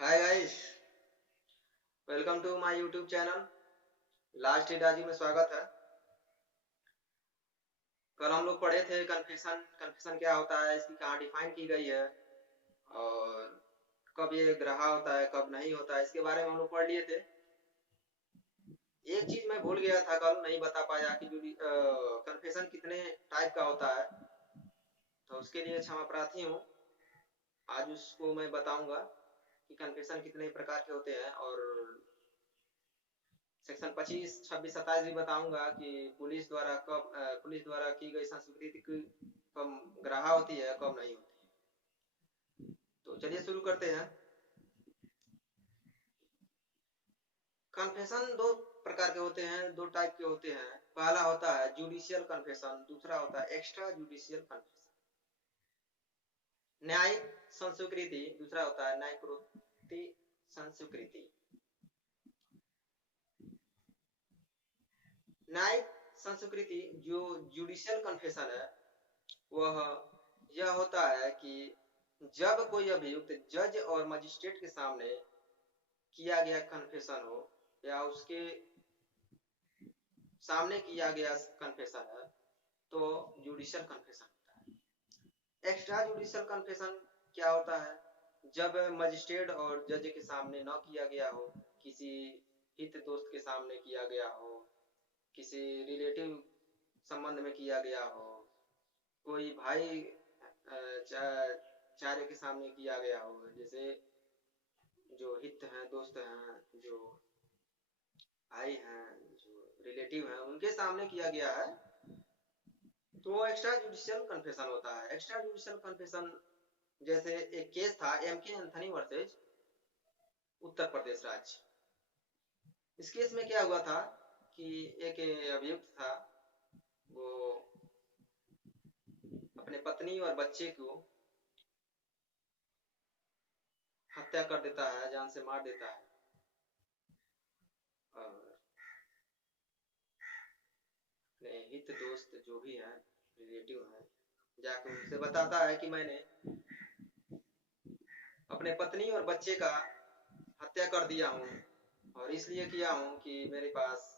Hi guys, welcome to my YouTube channel. Last हिडाजी में स्वागत है। कल हम लोग पढ़े थे कन्फेशन। कन्फेशन क्या होता है, इसकी कहाँ डिफाइन की गई है और कब ये ग्रहा होता है कब नहीं होता है, इसके बारे में हम लोग पढ़ लिए थे। एक चीज मैं भूल गया था, कल नहीं बता पाया कि कन्फेशन कितने टाइप का होता है, तो उसके लिए क्षमा प्रार्थी हूँ। आज उसको मैं बताऊंगा कि कन्फेशन कितने प्रकार के होते हैं, और सेक्शन 25, 26, 27 भी बताऊंगा कि पुलिस द्वारा की गई संस्कृति की कब ग्राह्य होती है कब नहीं होती है। तो चलिए शुरू करते हैं। कन्फेशन दो प्रकार के होते हैं, दो टाइप के होते हैं। पहला होता है जुडिशियल कन्फेशन, दूसरा होता है एक्स्ट्रा जुडिशियल कन्फेशन। न्यायिक संस्कृति, दूसरा होता है न्यायपूर्ति संस्कृति। न्यायिक संस्कृति जो जुडिशियल कन्फेशन है वह यह होता है कि जब कोई अभियुक्त जज और मजिस्ट्रेट के सामने किया गया कन्फेशन हो या उसके सामने किया गया कन्फेशन है तो जुडिशियल कन्फेशन होता है। एक्स्ट्रा जुडिशियल कन्फेशन क्या होता है, जब मजिस्ट्रेट और जज के सामने न किया गया हो, किसी हित दोस्त के सामने किया गया हो, किसी रिलेटिव संबंध में किया गया हो, कोई भाई चारे के सामने किया गया हो, जैसे जो हित हैं, दोस्त हैं, जो भाई हैं, जो रिलेटिव हैं, उनके सामने किया गया है तो वो एक्स्ट्रा जुडिशियल कन्फेशन होता है। एक्स्ट्रा जुडिशियल कन्फेशन जैसे एक केस था MK Anthony versus Uttar Pradesh राज्य। इस केस में क्या हुआ था कि एक अभियुक्त था, वो अपने पत्नी और बच्चे को हत्या कर देता है, जान से मार देता है, और अपने हित दोस्त जो भी हैं, रिलेटिव हैं, जाकर उनसे बताता है कि मैंने अपने पत्नी और बच्चे का हत्या कर दिया हूँ, और इसलिए किया हूँ कि मेरे पास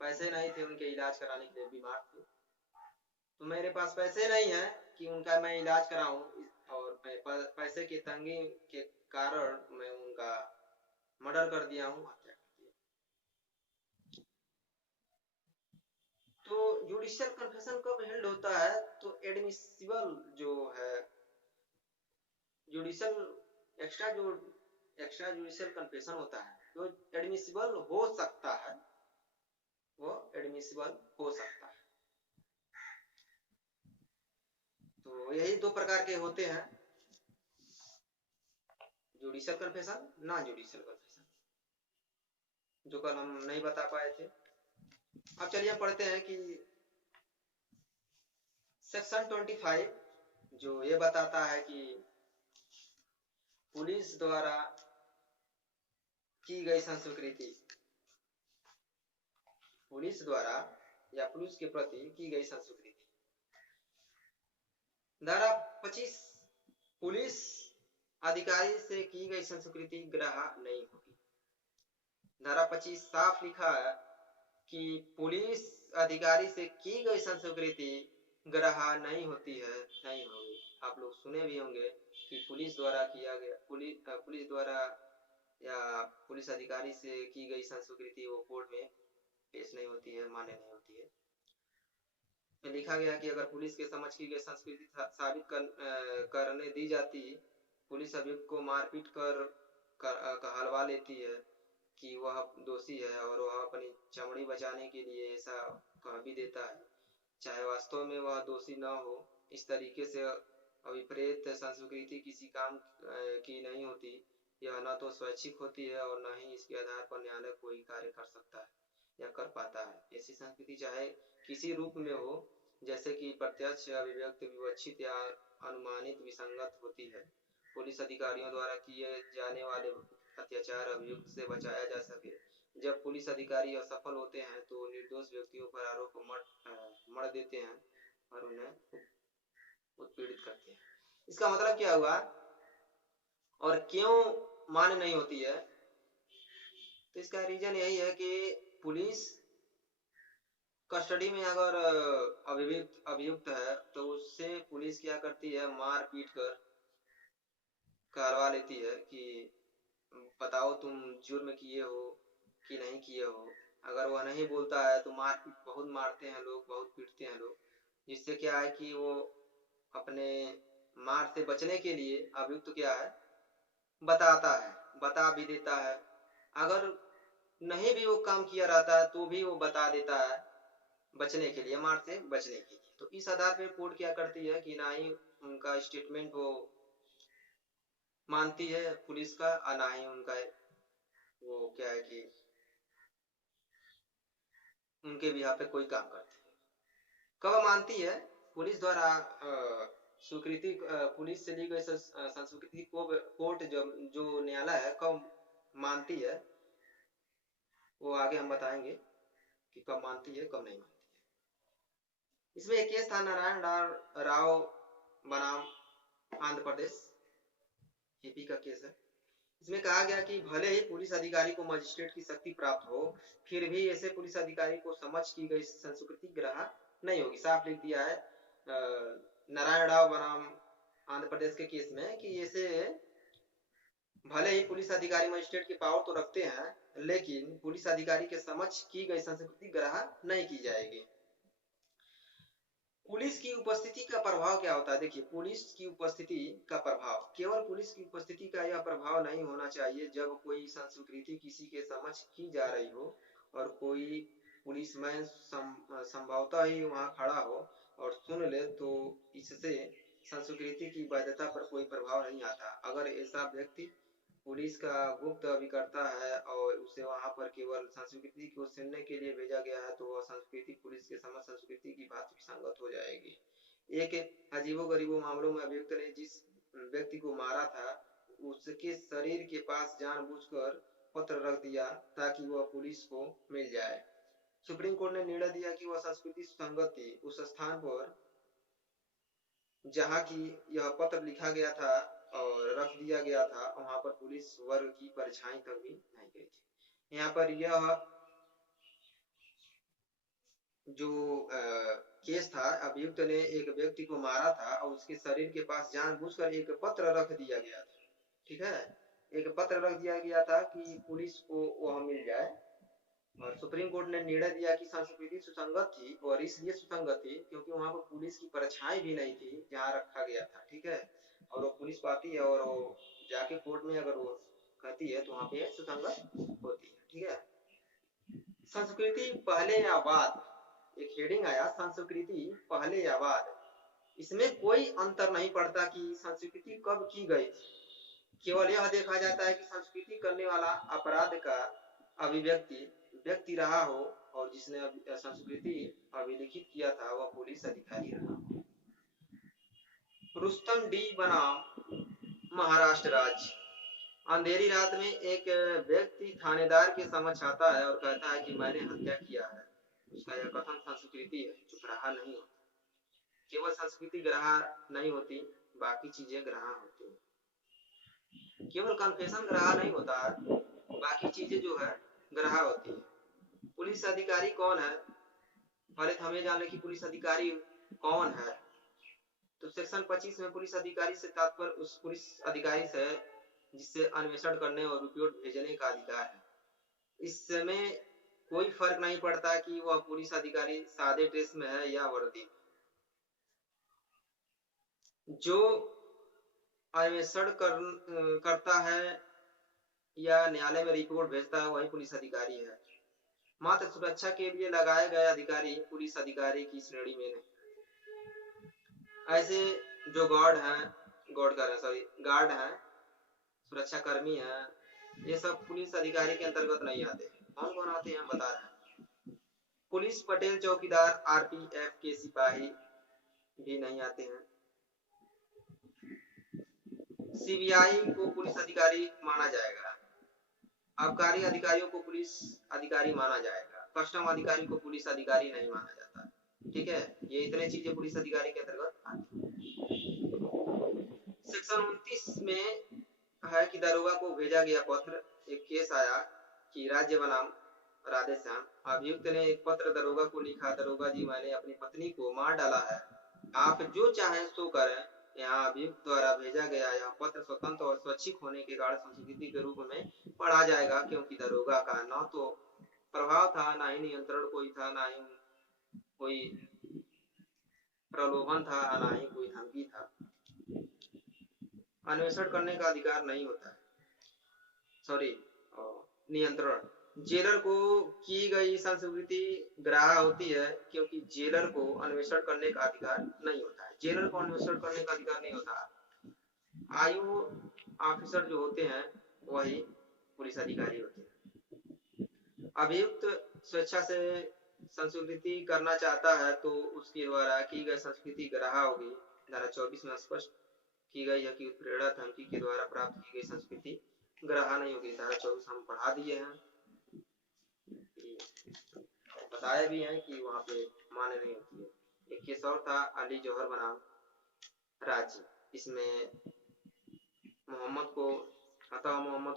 पैसे नहीं थे, उनके इलाज कराने के लिए बीमार थे, तो मेरे पास पैसे नहीं है कि उनका मैं इलाज कराऊं, और मैं पैसे की तंगी के कारण मैं उनका मर्डर कर दिया हूँ, हत्या कर दिया। तो जुडिशियल कन्फेशन कब हेल्ड होता है, तो एडमिसिबल जो है जुडिशियल एक्स्ट्रा जुडिशियल कन्फेशन होता है, जो एडमिसिबल हो सकता है, वो एडमिसिबल हो सकता है। तो यही दो प्रकार के होते हैं, judicial confession, non judicial confession, जो कल हम नहीं बता पाए थे। अब चलिए पढ़ते हैं कि सेक्शन 25 जो ये बताता है कि पुलिस द्वारा की गई संस्कृति, पुलिस द्वारा या पुलिस के प्रति की गई संस्कृति। धारा 25, पुलिस अधिकारी से की गई संस्कृति ग्राह्य नहीं होगी। धारा 25 साफ लिखा है कि पुलिस अधिकारी से की गई संस्कृति ग्राह्य नहीं होती है, नहीं होगी। आप लोग सुने भी होंगे कि पुलिस द्वारा किया गया, पुलिस द्वारा या पुलिस अधिकारी से की गई संस्कृति वो कोर्ट में पेश नहीं होती है, मान्य नहीं होती है। लिखा गया कि अगर पुलिस के समझ की गई संस्कृति साबित करने दी जाती, पुलिस अभियुक्त को मारपीट कहलवा लेती है कि वह दोषी है, और वह अपनी चमड़ी बचाने के लिए ऐसा कह भी देता है, चाहे वास्तव में वह दोषी न हो। इस तरीके से अभिप्रेत संस्कृति किसी काम की नहीं होती, यह न तो स्वैच्छिक होती है और न ही इसके आधार पर न्यायालय कोई कार्य कर सकता है या कर पाता है। ऐसी संस्कृति चाहे किसी रूप में हो, जैसे कि प्रत्यक्ष, अभिव्यक्त, विवक्षित या अनुमानित, विसंगत होती है। पुलिस अधिकारियों द्वारा किए जाने वाले अत्याचार अभियुक्त से बचाया जा सके। जब पुलिस अधिकारी असफल होते हैं तो निर्दोष व्यक्तियों पर आरोप मढ़ देते हैं और उन्हें उत्पीड़ित करते हैं। इसका मतलब क्या हुआ और क्यों मान्य नहीं होती है। तो इसका रीजन यही है कि पुलिस कस्टडी में अगर अभियुक्त है तो उससे पुलिस क्या करती है, मार पीट कर करवा लेती है कि बताओ तुम जुर्म किए हो कि नहीं किए हो। अगर वह नहीं बोलता है तो मार पीट बहुत मारते हैं लोग, बहुत पीटते हैं लोग, जिससे क्या है कि वो अपने मार से बचने के लिए अभियुक्त क्या है, बताता है, बता भी देता है। अगर नहीं भी वो काम किया रहता है तो भी वो बता देता है बचने के लिए, मार से बचने के लिए। तो इस आधार पर कोर्ट क्या करती है कि ना ही उनका स्टेटमेंट वो मानती है पुलिस का, और ना ही उनका वो क्या है कि उनके भी यहाँ पे कोई काम करती है। कब मानती है? पुलिस द्वारा स्वीकृति, पुलिस से ली गई संस्वीकृति को कोर्ट जो न्यायालय है कब मानती है, वो आगे हम बताएंगे कि कब मानती है कब नहीं मानती है। इसमें एक केस था नारायण राव बनाम आंध्र प्रदेश, यूपी का केस है। इसमें कहा गया कि भले ही पुलिस अधिकारी को मजिस्ट्रेट की शक्ति प्राप्त हो, फिर भी ऐसे पुलिस अधिकारी को समझ की गई संस्कृति ग्रहण नहीं होगी। साफ लिख दिया है नारायण राव बनाम आंध्र प्रदेश के केस में कि ऐसे भले ही पुलिस अधिकारी मजिस्ट्रेट की पावर तो रखते हैं, लेकिन पुलिस अधिकारी के समझ की गई संस्कृति ग्रहण नहीं की जाएगी। पुलिस की उपस्थिति का प्रभाव क्या होता है? देखिए, पुलिस की उपस्थिति का प्रभाव, केवल पुलिस की उपस्थिति का यह प्रभाव नहीं होना चाहिए जब कोई संस्कृति किसी के समझ की जा रही हो और कोई पुलिसमैन संभवतः ही वहां खड़ा हो और सुन ले, तो इससे संस्कृति की वैधता पर कोई प्रभाव नहीं आता। अगर ऐसा व्यक्ति पुलिस का गुप्त अभिकर्ता है और उसे वहां पर केवल संस्कृति को सुनने के लिए भेजा गया है, तो वह संस्कृति पुलिस के समझ संस्कृति की बात संगत हो जाएगी। एक अजीबोगरीबो मामलों में अभियुक्त ने जिस व्यक्ति को मारा था, उसके शरीर के पास जानबूझकर पत्र रख दिया ताकि वह पुलिस को मिल जाए। सुप्रीम कोर्ट ने निर्णय दिया कि वह संस्कृति सुसंगत थी। उस स्थान पर जहाँ की यह पत्र लिखा गया था और रख दिया गया था, वहां पर पुलिस वर्ग की परछाई तक भी नहीं गई थी। यहाँ पर यह जो केस था, अभियुक्त ने एक व्यक्ति को मारा था और उसके शरीर के पास जानबूझकर एक पत्र रख दिया गया था। ठीक है, एक पत्र रख दिया गया था कि पुलिस को वह मिल जाए। और सुप्रीम कोर्ट ने निर्णय दिया कि संस्कृति सुसंगत थी, और इसलिए सुसंगत थी क्योंकि वहां पर पुलिस की परछाई भी नहीं थी जहां रखा गया था। ठीक है, और वो पुलिस पाती है और वो जाके कोर्ट में अगर वो कहती है तो वहां पे सुसंगत होती है। ठीक है, संस्कृति पहले या बाद, एक हेडिंग आया संस्कृति पहले या बाद। इसमें कोई अंतर नहीं पड़ता कि संस्कृति कब की गई थी, केवल यह देखा जाता है कि संस्कृति करने वाला अपराध का अभिव्यक्ति व्यक्ति रहा हो और जिसने संस्कृति अभिलिखित किया था वह पुलिस अधिकारी रहा हो। रुस्तम डी बनाम महाराष्ट्र राज्य। अंधेरी रात में एक व्यक्ति थानेदार के समक्ष आता है और कहता है कि मैंने हत्या किया है। उसका यह कथन संस्कृति है जो ग्रहण नहीं होती। केवल संस्कृति ग्रहण नहीं होती, बाकी चीजें ग्रहण होती है। केवल कन्फेशन ग्रहण नहीं होता है, बाकी चीजें जो है ग्रहण होती है। पुलिस अधिकारी कौन है? पहले तो हमें जाने की पुलिस अधिकारी कौन है। तो सेक्शन 25 में पुलिस अधिकारी से तात्पर्य उस पुलिस अधिकारी से जिससे अन्वेषण करने और रिपोर्ट भेजने का अधिकार है। इसमें कोई फर्क नहीं पड़ता कि वह पुलिस अधिकारी सादे ड्रेस में है या वर्दी में। जो अन्वेषण करता है या न्यायालय में रिपोर्ट भेजता है वही पुलिस अधिकारी है। मात्र सुरक्षा के लिए लगाए गए अधिकारी पुलिस अधिकारी की श्रेणी में नहीं। ऐसे जो गार्ड हैं, सुरक्षा कर्मी हैं, ये सब पुलिस अधिकारी के अंतर्गत नहीं आते। कौन कौन आते हैं बता रहे हैं। पुलिस पटेल चौकीदार, आरपीएफ के सिपाही भी नहीं आते हैं। सीबीआई को पुलिस अधिकारी माना जाएगा। आबकारी अधिकारियों को पुलिस अधिकारी माना जाएगा। कस्टम अधिकारी को पुलिस अधिकारी नहीं माना जाता। ठीक है, ये इतने चीजें पुलिस अधिकारी के अंतर्गत आती है। सेक्शन 29 में है कि दरोगा को भेजा गया पत्र। एक केस आया कि राज्य बनाम राधेश्याम। अभियुक्त ने एक पत्र दरोगा को लिखा, दरोगा जी मैंने अपनी पत्नी को मार डाला है, आप जो चाहें सो करें। यहाँ अभियुक्त द्वारा भेजा गया यह पत्र स्वतंत्र और स्वैच्छिक होने के कारण संस्कृति के रूप में पढ़ा जाएगा, क्योंकि दरोगा का न तो प्रभाव था, ना ही नियंत्रण कोई था, ना ही कोई प्रलोभन था, ना ही कोई धमकी था। अन्वेषण करने का अधिकार नहीं होता है, सॉरी नियंत्रण। जेलर को की गई संस्कृति ग्राह्य होती है, क्योंकि जेलर को अन्वेषण करने का अधिकार नहीं होता है। जेलर को अन्वेषण करने का अधिकार नहीं होता। आयु ऑफिसर जो होते हैं वही पुलिस अधिकारी होते हैं। अभियुक्त स्वेच्छा से संस्कृति करना चाहता है तो उसके द्वारा की गई संस्कृति ग्राह्य होगी। धारा 24 में स्पष्ट की गई है कि उत्प्रेरणा धमकी के द्वारा प्राप्त की गई संस्कृति ग्राह्य नहीं होगी। धारा 24 हम पढ़ा दिए हैं, बताया भी है कि वहां पे मान्य नहीं होती है। एक केस और था अली जौहर बनाम राज्य। इसमें मोहम्मद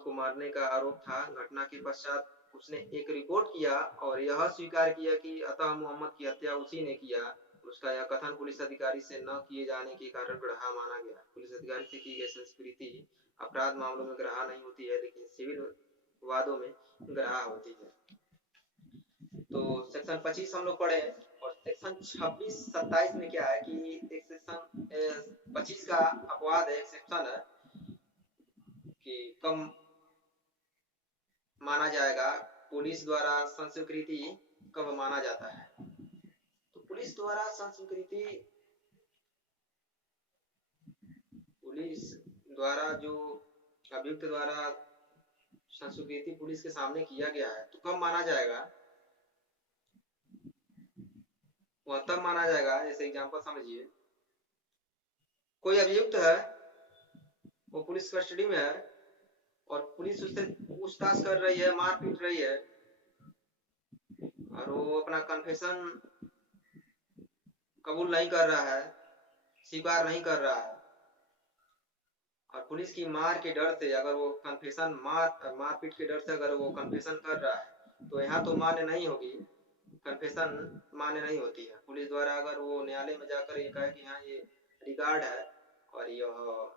को मारने का आरोप था। घटना के पश्चात उसने एक रिपोर्ट किया और यह स्वीकार किया कि अतः मोहम्मद की हत्या उसी ने किया। उसका यह कथन पुलिस अधिकारी से न किए जाने के कारण ग्राह्य माना गया। पुलिस अधिकारी से की गई संस्कृति अपराध मामलों में ग्राह्य नहीं होती है, लेकिन सिविल वादों में ग्राह्य होती है। तो सेक्शन 25 हम लोग पढ़े और सेक्शन 26-27 में क्या है कि एक सेक्शन 25 का अपवाद है, एक सेक्शन है कि कम माना जाएगा पुलिस द्वारा संस्कृति कब माना जाता है। तो पुलिस द्वारा संस्कृति, पुलिस द्वारा जो अभियुक्त द्वारा संस्कृति पुलिस के सामने किया गया है तो कब माना जाएगा, वह तब माना जाएगा। जैसे एग्जांपल समझिए, कोई अभियुक्त है, वो पुलिस कस्टडी में है और पुलिस उससे पूछताछ कर रही है, मार पीट रही है और वो अपना कन्फेशन कबूल नहीं कर रहा है, स्वीकार नहीं कर रहा है और पुलिस की मार के डर से अगर वो कन्फेशन मार पीट के डर से अगर वो कन्फेशन कर रहा है तो यहाँ तो मान्य नहीं होगी, कन्फेशन मान्य नहीं होती है। पुलिस द्वारा अगर वो न्यायालय में जाकर ये कहे कि हाँ ये रिकॉर्ड है और यह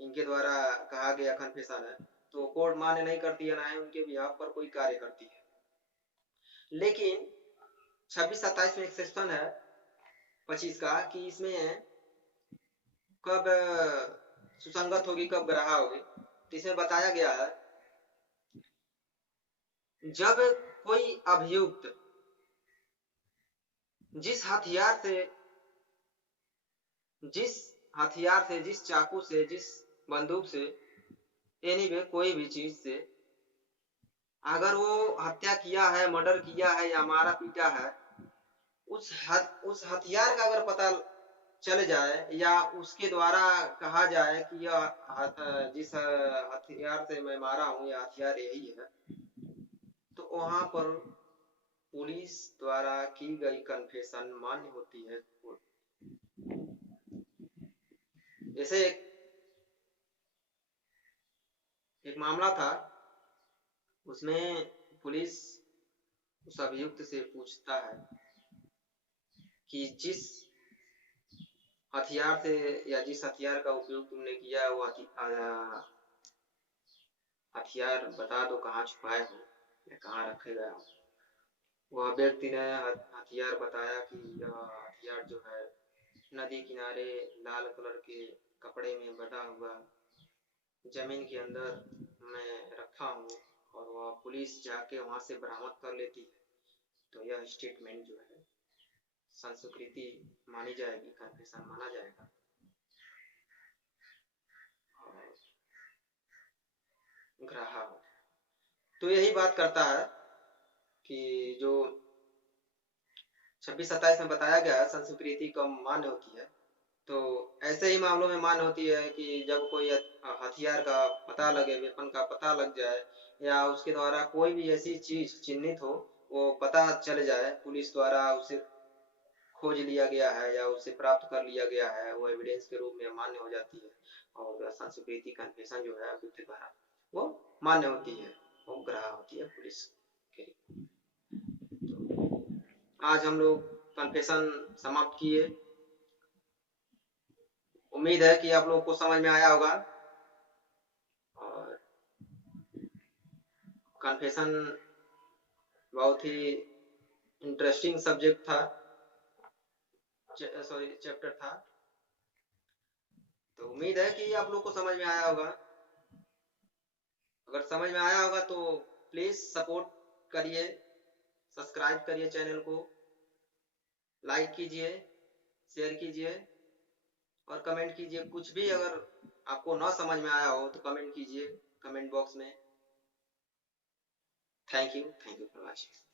इनके द्वारा कहा गया कन्फेशन है, तो कोर्ट मान्य नहीं करती है, ना ही उनके बिहाफ पर कोई कार्य करती है। लेकिन 26-27 में एक सेक्शन है 25 का कि इसमें कब सुसंगत होगी, कब ग्राह्य होगी। तो इसमें बताया गया है जब कोई अभियुक्त जिस हथियार से, जिस चाकू से, जिस बंदूक से, एनीवे कोई भी चीज से अगर वो हत्या किया है, मर्डर किया है या मारा पीटा है, उस हथियार का अगर पता चल जाए या उसके द्वारा कहा जाए कि यह जिस हथियार से मैं मारा हूं यह हथियार यही है, तो वहां पर पुलिस द्वारा की गई कन्फेशन मान्य होती है। जैसे एक मामला था, उसमें पुलिस उस अभियुक्त से पूछता है कि जिस हथियार से या जिस हथियार का उपयोग तुमने किया वो हथियार बता दो, कहाँ छुपाए हो या कहाँ रखे गए हो। वह व्यक्ति ने हथियार बताया कि यह हथियार जो है नदी किनारे लाल कलर के कपड़े में बंधा हुआ जमीन के अंदर मैं रखा हूँ और वह पुलिस जाके वहां से बरामद कर लेती है, तो यह स्टेटमेंट जो है संस्कृति मानी जाएगी, कन्फेशन माना जाएगा। ग्राह्य तो यही बात करता है कि जो 26-27 में बताया गया है संस्कृति कब मान्य होती है, तो ऐसे ही मामलों में मान्य होती है कि जब कोई हथियार का पता लगे, वेपन का पता लग जाए या उसके द्वारा कोई भी ऐसी चीज चिन्हित हो वो पता चल जाए, पुलिस द्वारा उसे खोज लिया गया है या उसे प्राप्त कर लिया गया है, वो एविडेंस के रूप में मान्य हो जाती है और संस्कृति कन्फेशन जो है गुप्त धारा वो मान्य होती है, वो ग्राह्य होती है पुलिस के लिए। तो आज हम लोग कन्फेशन समाप्त किए। उम्मीद है कि आप लोगों को समझ में आया होगा और कन्फेशन बहुत ही इंटरेस्टिंग सब्जेक्ट था, सॉरी चैप्टर था। तो उम्मीद है कि आप लोग को समझ में आया होगा। अगर समझ में आया होगा तो प्लीज सपोर्ट करिए, सब्सक्राइब करिए चैनल को, लाइक कीजिए, शेयर कीजिए और कमेंट कीजिए। कुछ भी अगर आपको ना समझ में आया हो तो कमेंट कीजिए कमेंट बॉक्स में। Thank you for watching.